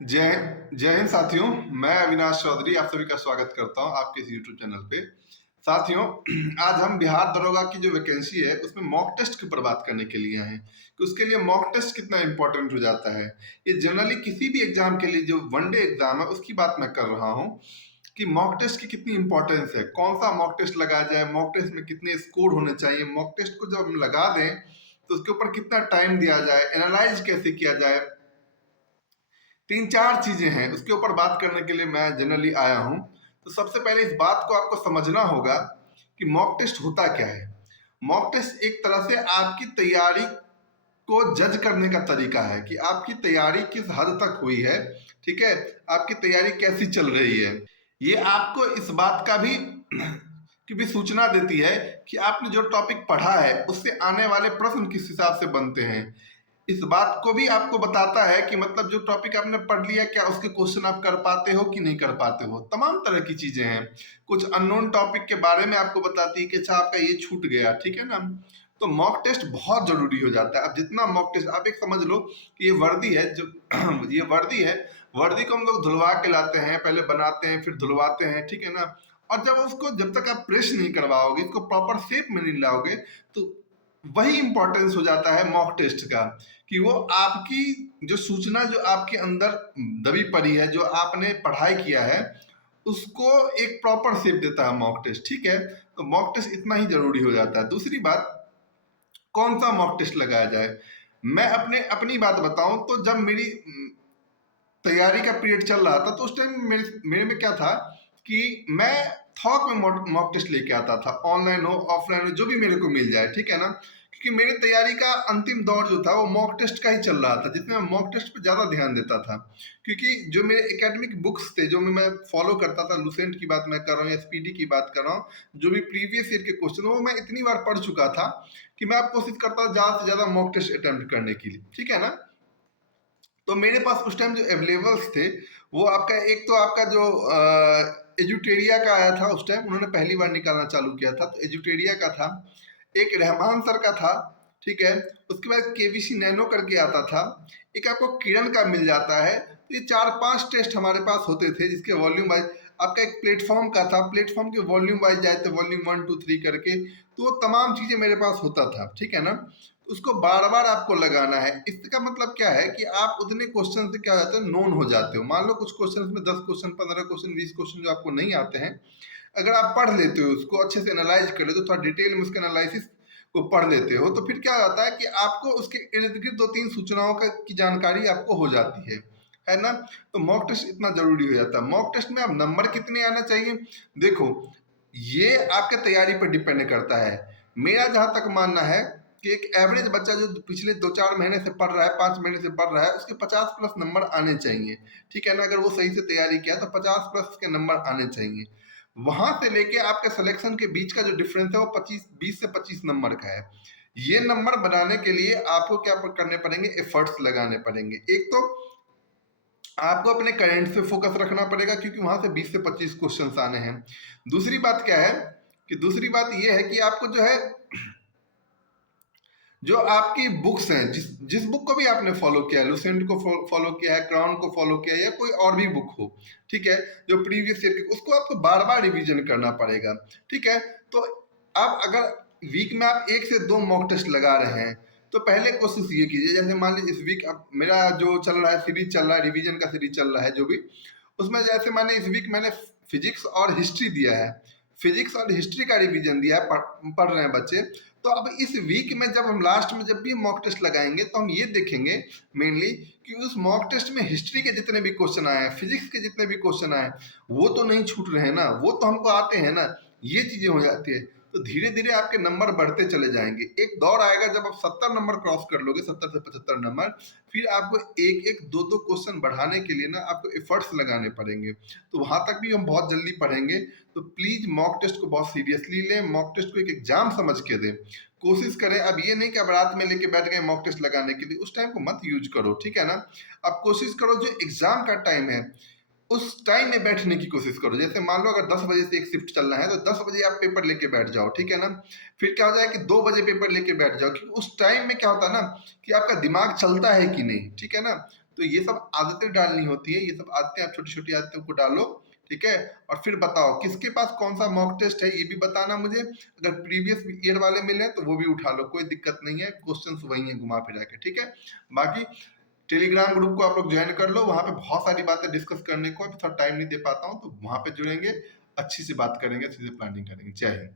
जय हिंद साथियों। मैं अविनाश चौधरी आप सभी का स्वागत करता हूं आपके इस यूट्यूब चैनल पे। साथियों, आज हम बिहार दरोगा की जो वैकेंसी है उसमें मॉक टेस्ट के ऊपर बात करने के लिए हैं कि उसके लिए मॉक टेस्ट कितना इंपॉर्टेंट हो जाता है। ये जनरली किसी भी एग्जाम के लिए जो वनडे एग्जाम है उसकी बात मैं कर रहा हूँ कि मॉक टेस्ट की कितनी इंपॉर्टेंस है, कौन सा मॉक टेस्ट लगाया जाए, मॉक टेस्ट में कितने स्कोर होने चाहिए, मॉक टेस्ट को जब हम लगा दें तो उसके ऊपर कितना टाइम दिया जाए, एनालाइज कैसे किया जाए। तीन चार चीजें हैं उसके ऊपर बात करने के लिए मैं जनरली आया हूं। तो सबसे पहले इस बात को आपको समझना होगा कि मॉक टेस्ट होता क्या है। मॉक टेस्ट एक तरह से आपकी तैयारी को जज करने का तरीका है कि आपकी तैयारी किस हद तक हुई है। ठीक है, आपकी तैयारी कैसी चल रही है। ये आपको इस बात का भी की भी सूचना देती है कि आपने जो टॉपिक पढ़ा है उससे आने वाले प्रश्न किस हिसाब से बनते हैं। इस बात को भी आपको बताता है कि मतलब जो टॉपिक आपने पढ़ लिया क्या उसके क्वेश्चन आप कर पाते हो कि नहीं कर पाते हो। तमाम तरह की चीजें हैं। कुछ अननोन टॉपिक के बारे में आपको बताती है कि अच्छा आपका ये छूट गया, ठीक है ना। तो मॉक टेस्ट बहुत जरूरी हो जाता है। अब जितना मॉक टेस्ट आप एक समझ लो कि ये वर्दी है जो ये वर्दी है, वर्दी को हम लोग धुलवा के लाते हैं, पहले बनाते हैं फिर धुलवाते हैं, ठीक है ना। और जब तक आप प्रेस नहीं करवाओगे, इसको प्रॉपर शेप में नहीं लाओगे, तो वही इंपॉर्टेंस हो जाता है मॉक टेस्ट का कि वो आपकी जो सूचना जो आपके अंदर दबी पड़ी है, जो आपने पढ़ाई किया है, उसको एक प्रॉपर शेप देता है मॉक टेस्ट। ठीक है, तो मॉक टेस्ट इतना ही जरूरी हो जाता है। दूसरी बात, कौन सा मॉक टेस्ट लगाया जाए। मैं अपनी बात बताऊं तो जब मेरी तैयारी का पीरियड चल रहा था तो उस टाइम मेरे में क्या था कि मैं थॉक में मॉक टेस्ट लेके आता था, ऑनलाइन हो ऑफलाइन हो जो भी मेरे को मिल जाए, ठीक है ना। क्योंकि मेरी तैयारी का अंतिम दौर जो था वो मॉक टेस्ट का ही चल रहा था, जिसमें मैं मॉक टेस्ट पे ज़्यादा ध्यान देता था। क्योंकि जो मेरे एकेडमिक बुक्स थे जो मैं फॉलो करता था, लुसेंट की बात मैं कर रहा हूँ, एसपीडी की बात कर रहा हूँ, जो भी प्रीवियस ईयर के क्वेश्चन वो मैं इतनी बार पढ़ चुका था कि मैं अब कोशिश करता था ज़्यादा से ज़्यादा मॉक टेस्ट अटेम्प्ट करने के लिए, ठीक है ना। तो मेरे पास उस टाइम जो अवेलेबल्स थे वो आपका एक तो आपका जो एजुटेरिया का आया था, उस टाइम उन्होंने पहली बार निकालना चालू किया था, तो एजुटेरिया का था, एक रहमान सर का था, ठीक है। उसके बाद केवीसी नैनो करके आता था, एक आपको किरण का मिल जाता है। तो ये 4-5 टेस्ट हमारे पास होते थे जिसके वॉल्यूम वाइज आपका एक प्लेटफॉर्म का था, प्लेटफॉर्म के वॉल्यूम वाइज जाए तो वॉल्यूम 1 2 3 करके, तो वो तमाम चीजें मेरे पास होता था, ठीक है ना। उसको बार बार आपको लगाना है। इसका मतलब क्या है कि आप उतने क्वेश्चन से क्या हो जाते हो, नोन हो जाते हो। मान लो कुछ क्वेश्चन में 10 क्वेश्चन 15 क्वेश्चन 20 क्वेश्चन जो आपको नहीं आते हैं, अगर आप पढ़ लेते हो उसको अच्छे से एनालाइज कर लेते हो, थोड़ा डिटेल में उसका एनालिसिस को पढ़ लेते हो, तो फिर क्या होता है कि आपको उसके इर्द गिर्द 2-3 सूचनाओं की जानकारी आपको हो जाती है ना। तो मॉक टेस्ट इतना जरूरी हो जाता है। मॉक टेस्ट में अब नंबर कितने आना चाहिए, देखो ये आपके तैयारी पर डिपेंड करता है। मेरा जहां तक मानना है कि एक एवरेज बच्चा जो पिछले 2-4 महीने से पढ़ रहा है, 5 महीने से पढ़ रहा है, उसके 50 प्लस नंबर आने चाहिए, ठीक है ना। अगर वो सही से तैयारी किया तो 50 प्लस के नंबर आने चाहिए। वहां से लेके आपके सिलेक्शन के बीच का जो डिफरेंस है वो 20 से 25 नंबर का है। ये नंबर बनाने के लिए आपको क्या करने पड़ेंगे, एफर्ट्स लगाने पड़ेंगे। एक तो आपको अपने करेंट पे फोकस रखना पड़ेगा क्योंकि वहां से 20 से 25 क्वेश्चंस आने हैं। दूसरी बात क्या है कि दूसरी बात यह है कि आपको जो है, जो आपकी बुक्स हैं, जिस जिस बुक को भी आपने फॉलो किया है, लुसेंट को फॉलो किया है, क्राउन को फॉलो किया है, या कोई और भी बुक हो, ठीक है, जो प्रीवियस ईयर की, उसको आपको बार बार रिवीजन करना पड़ेगा, ठीक है। तो आप अगर वीक में आप 1 से 2 मॉक टेस्ट लगा रहे हैं तो पहले कोशिश ये कीजिए, जैसे मान लीजिए इस वीक अब मेरा जो चल रहा है सीरीज चल रहा है, रिवीजन का सीरीज चल रहा है जो भी, उसमें जैसे मैंने इस वीक मैंने फिजिक्स और हिस्ट्री दिया है, फिजिक्स और हिस्ट्री का रिवीजन दिया है, पढ़ रहे हैं बच्चे। तो अब इस वीक में जब हम लास्ट में जब भी मॉक टेस्ट लगाएंगे तो हम ये देखेंगे मेनली कि उस मॉक टेस्ट में हिस्ट्री के जितने भी क्वेश्चन आए हैं, फिजिक्स के जितने भी क्वेश्चन आए वो तो नहीं छूट रहे हैं ना, वो तो हमको आते हैं ना। ये चीजें हो जाती है तो धीरे धीरे आपके नंबर बढ़ते चले जाएंगे। एक दौर आएगा जब आप 70 नंबर क्रॉस कर लोगे, 70 से 75 नंबर, फिर आपको एक एक दो दो क्वेश्चन बढ़ाने के लिए ना आपको एफर्ट्स लगाने पड़ेंगे। तो वहां तक भी हम बहुत जल्दी पढ़ेंगे। तो प्लीज मॉक टेस्ट को बहुत सीरियसली लें, मॉक टेस्ट को एक एग्जाम समझ के दें, कोशिश करें। अब ये नहीं कि अब रात में लेके बैठ गए मॉक टेस्ट लगाने के लिए, उस टाइम को मत यूज करो, ठीक है ना। अब कोशिश करो जो एग्जाम का टाइम है उस टाइम में बैठने की कोशिश करो। जैसे मान लो अगर 10 बजे से एक शिफ्ट चलना है तो 10 बजे आप पेपर लेके बैठ जाओ, ठीक है ना। फिर क्या हो जाए कि 2 बजे पेपर लेके बैठ जाओ, क्योंकि उस टाइम में क्या होता है ना कि आपका दिमाग चलता है कि नहीं, ठीक है ना। तो ये सब आदतें डालनी होती है, ये सब आदतें आप छोटी-छोटी आदतों को डालो, ठीक है? और फिर बताओ किसके पास कौन-सा मॉक टेस्ट है ये भी बताना मुझे। अगर प्रीवियस ईयर वाले मिले तो वो भी उठा लो, कोई दिक्कत नहीं है, क्वेश्चंस वही हैं घुमा-फिरा के, ठीक है? बाकी टेलीग्राम ग्रुप को आप लोग ज्वाइन कर लो, वहाँ पे बहुत सारी बातें डिस्कस करने को, अभी थोड़ा टाइम नहीं दे पाता हूँ, तो वहाँ पे जुड़ेंगे, अच्छी सी बात करेंगे, अच्छी सी प्लानिंग करेंगे। जय हिंद।